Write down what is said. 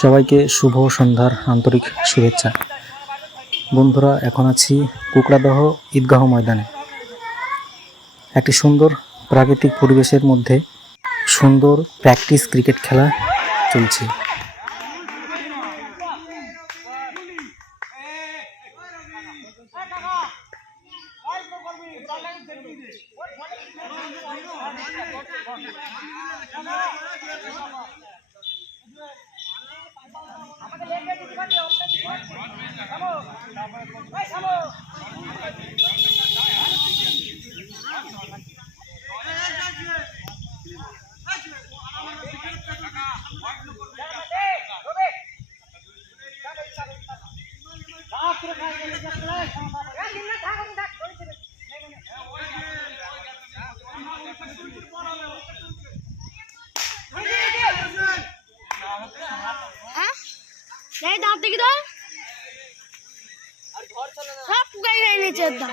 সবাইকে শুভ সন্ধ্যার আন্তরিক শুভেচ্ছা। বন্ধুরা, এখন আছি কুকড়াদহ ঈদগাহ ময়দানে। একটি সুন্দর প্রাকৃতিক পরিবেশের মধ্যে সুন্দর প্র্যাকটিস ক্রিকেট খেলা চলছে। দাঁত দেখি তো। చేద్దాం.